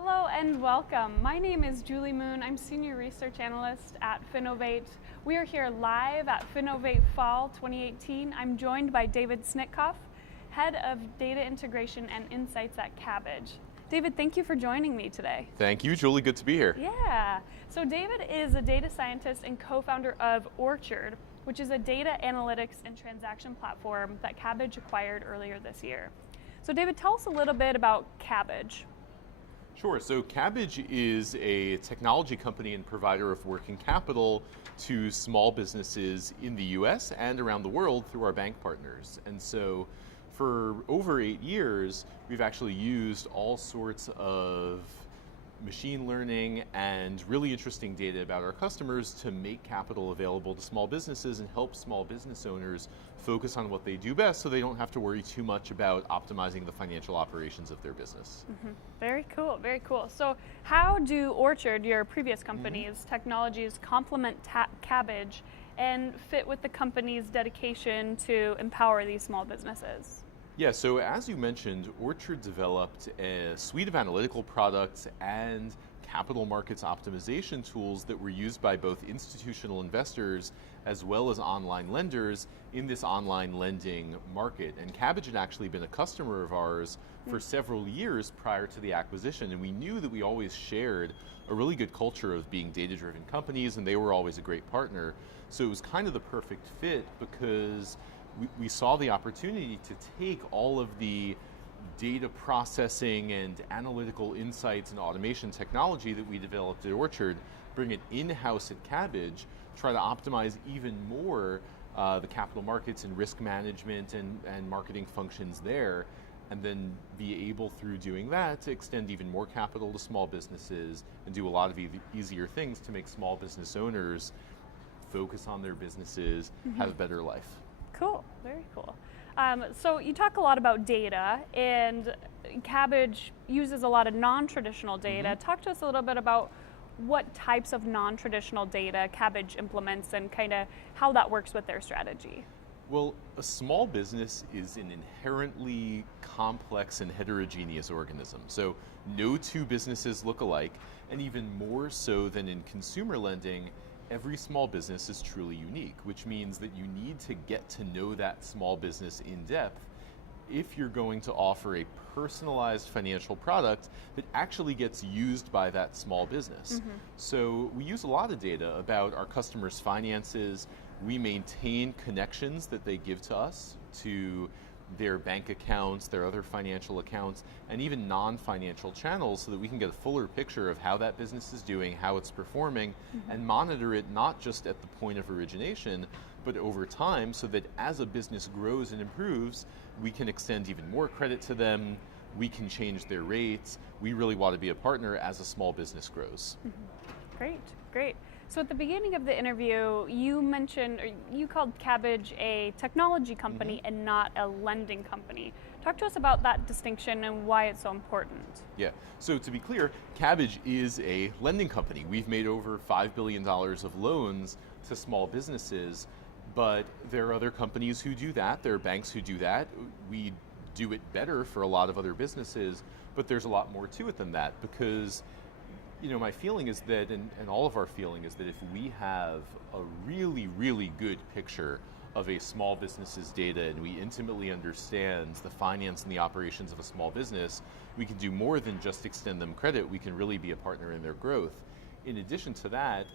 Hello and welcome. My name is Julie Moon. I'm Senior Research Analyst at Finovate. We are here live at Finovate Fall 2018. I'm joined by David Snitkof, Head of Data Integration and Insights at Kabbage. David, thank you for joining me today. Thank you, Julie. Good to be here. Yeah. So David is a data scientist and co-founder of Orchard, which is a data analytics and transaction platform that Kabbage acquired earlier this year. So David, tell us a little bit about Kabbage. Sure. So Kabbage is a technology company and provider of working capital to small businesses in the US and around the world through our bank partners. And so for over 8 years, we've actually used all sorts of machine learning and really interesting data about our customers to make capital available to small businesses and help small business owners focus on what they do best so they don't have to worry too much about optimizing the financial operations of their business. Mm-hmm. Very cool, very cool. So how do Orchard, your previous company's technologies, complement Kabbage and fit with the company's dedication to empower these small businesses? Yeah, so as you mentioned, Orchard developed a suite of analytical products and capital markets optimization tools that were used by both institutional investors as well as online lenders in this online lending market. And Kabbage had actually been a customer of ours for several years prior to the acquisition, and we knew that we always shared a really good culture of being data-driven companies, and they were always a great partner. So it was kind of the perfect fit because we saw the opportunity to take all of the data processing and analytical insights and automation technology that we developed at Orchard, bring it in-house at Kabbage, try to optimize even more the capital markets and risk management and marketing functions there, and then be able through doing that to extend even more capital to small businesses and do a lot of easier things to make small business owners focus on their businesses, have a better life. Cool, very cool. So you talk a lot about data, and Kabbage uses a lot of non-traditional data. Talk to us a little bit about what types of non-traditional data Kabbage implements and kind of how that works with their strategy. Well, a small business is an inherently complex and heterogeneous organism. So no two businesses look alike, and even more so than in consumer lending, every small business is truly unique, which means that you need to get to know that small business in depth if you're going to offer a personalized financial product that actually gets used by that small business. So we use a lot of data about our customers' finances. We maintain connections that they give to us to their bank accounts, their other financial accounts, and even non-financial channels so that we can get a fuller picture of how that business is doing, how it's performing, and monitor it not just at the point of origination, but over time so that as a business grows and improves, we can extend even more credit to them, we can change their rates. We really want to be a partner as a small business grows. Great, great. So at the beginning of the interview, you mentioned, or you called Kabbage a technology company and not a lending company. Talk to us about that distinction and why it's so important. Yeah, so to be clear, Kabbage is a lending company. We've made over $5 billion of loans to small businesses, but there are other companies who do that. There are banks who do that. We do it better for a lot of other businesses, but there's a lot more to it than that because my feeling is that, and all of our feeling is that if we have a really, really good picture of a small business's data and we intimately understand the finance and the operations of a small business, we can do more than just extend them credit. We can really be a partner in their growth. In addition to that,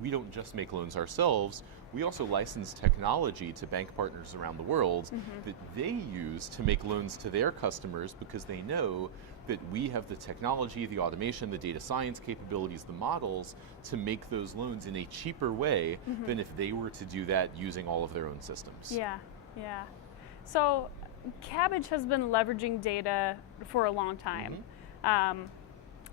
we don't just make loans ourselves, we also license technology to bank partners around the world that they use to make loans to their customers because they know that we have the technology, the automation, the data science capabilities, the models to make those loans in a cheaper way than if they were to do that using all of their own systems. Yeah, yeah. So Kabbage has been leveraging data for a long time.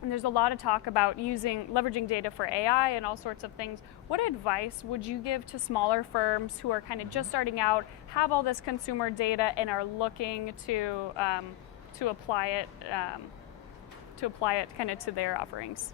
And there's a lot of talk about leveraging data for AI and all sorts of things. What advice would you give to smaller firms who are kind of just starting out, have all this consumer data, and are looking to apply it kind of to their offerings?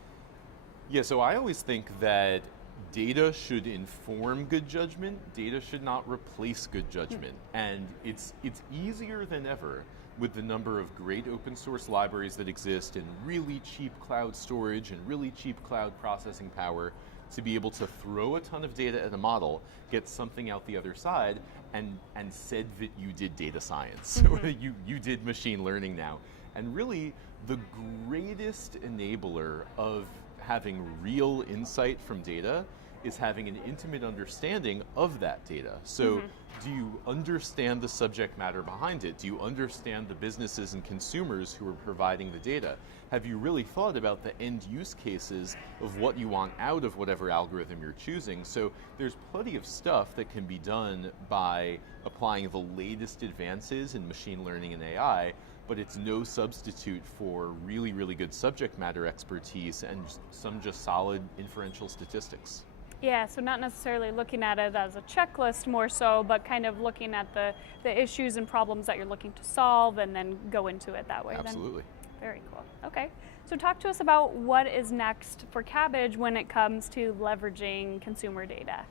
Yeah, so I always think that Data should inform good judgment. Data should not replace good judgment. And it's easier than ever with the number of great open source libraries that exist and really cheap cloud storage and really cheap cloud processing power to be able to throw a ton of data at a model, get something out the other side, and said that you did data science, or you did machine learning now. And really, the greatest enabler of having real insight from data is having an intimate understanding of that data. So do you understand the subject matter behind it? Do you understand the businesses and consumers who are providing the data? Have you really thought about the end use cases of what you want out of whatever algorithm you're choosing? So there's plenty of stuff that can be done by applying the latest advances in machine learning and AI, but it's no substitute for really, really good subject matter expertise and some just solid inferential statistics. Yeah, so not necessarily looking at it as a checklist more so, but kind of looking at the issues and problems that you're looking to solve and then go into it that way. Absolutely. Then. Very cool. Okay, so talk to us about what is next for Kabbage when it comes to leveraging consumer data.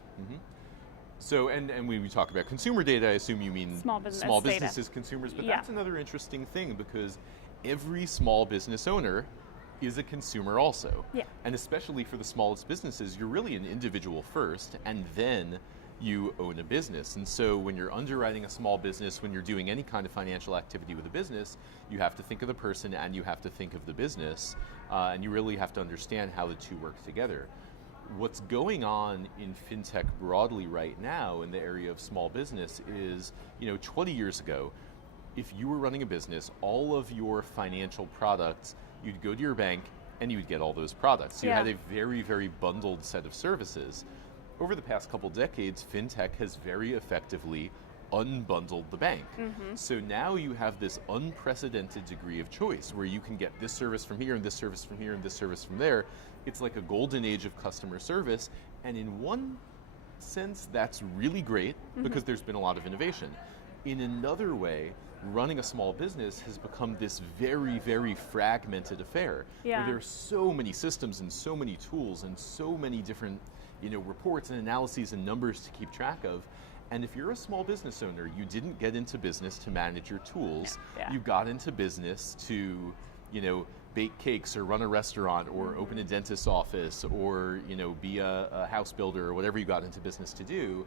So, and when we talk about consumer data, I assume you mean small businesses, data. Consumers, but that's another interesting thing because every small business owner is a consumer also. Yeah. And especially for the smallest businesses, you're really an individual first, and then you own a business. And so when you're underwriting a small business, when you're doing any kind of financial activity with a business, you have to think of the person and you have to think of the business, and you really have to understand how the two work together. What's going on in fintech broadly right now in the area of small business is, 20 years ago, if you were running a business, all of your financial products, you'd go to your bank and you would get all those products. So you had a very, very bundled set of services. Over the past couple decades, fintech has very effectively unbundled the bank. So now you have this unprecedented degree of choice where you can get this service from here and this service from here and this service from there. It's like a golden age of customer service, and in one sense that's really great because there's been a lot of innovation. In another way, running a small business has become this very, very fragmented affair where there are so many systems and so many tools and so many different reports and analyses and numbers to keep track of. And if you're a small business owner, you didn't get into business to manage your tools. You got into business to, bake cakes or run a restaurant or open a dentist's office or, be a house builder or whatever you got into business to do.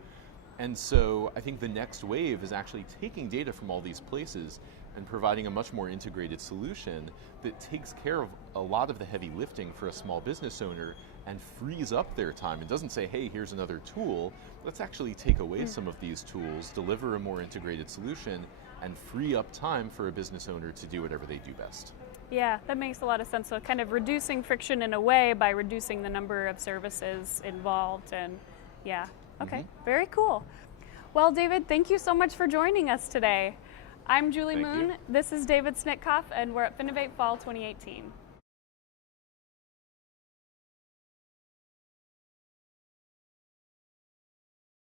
And so I think the next wave is actually taking data from all these places and providing a much more integrated solution that takes care of a lot of the heavy lifting for a small business owner and frees up their time. It doesn't say, hey, here's another tool. Let's actually take away some of these tools, deliver a more integrated solution, and free up time for a business owner to do whatever they do best. Yeah, that makes a lot of sense. So kind of reducing friction in a way by reducing the number of services involved. And okay, very cool. Well, David, thank you so much for joining us today. I'm Julie Moon. This is David Snitkof, and we're at Finovate Fall 2018.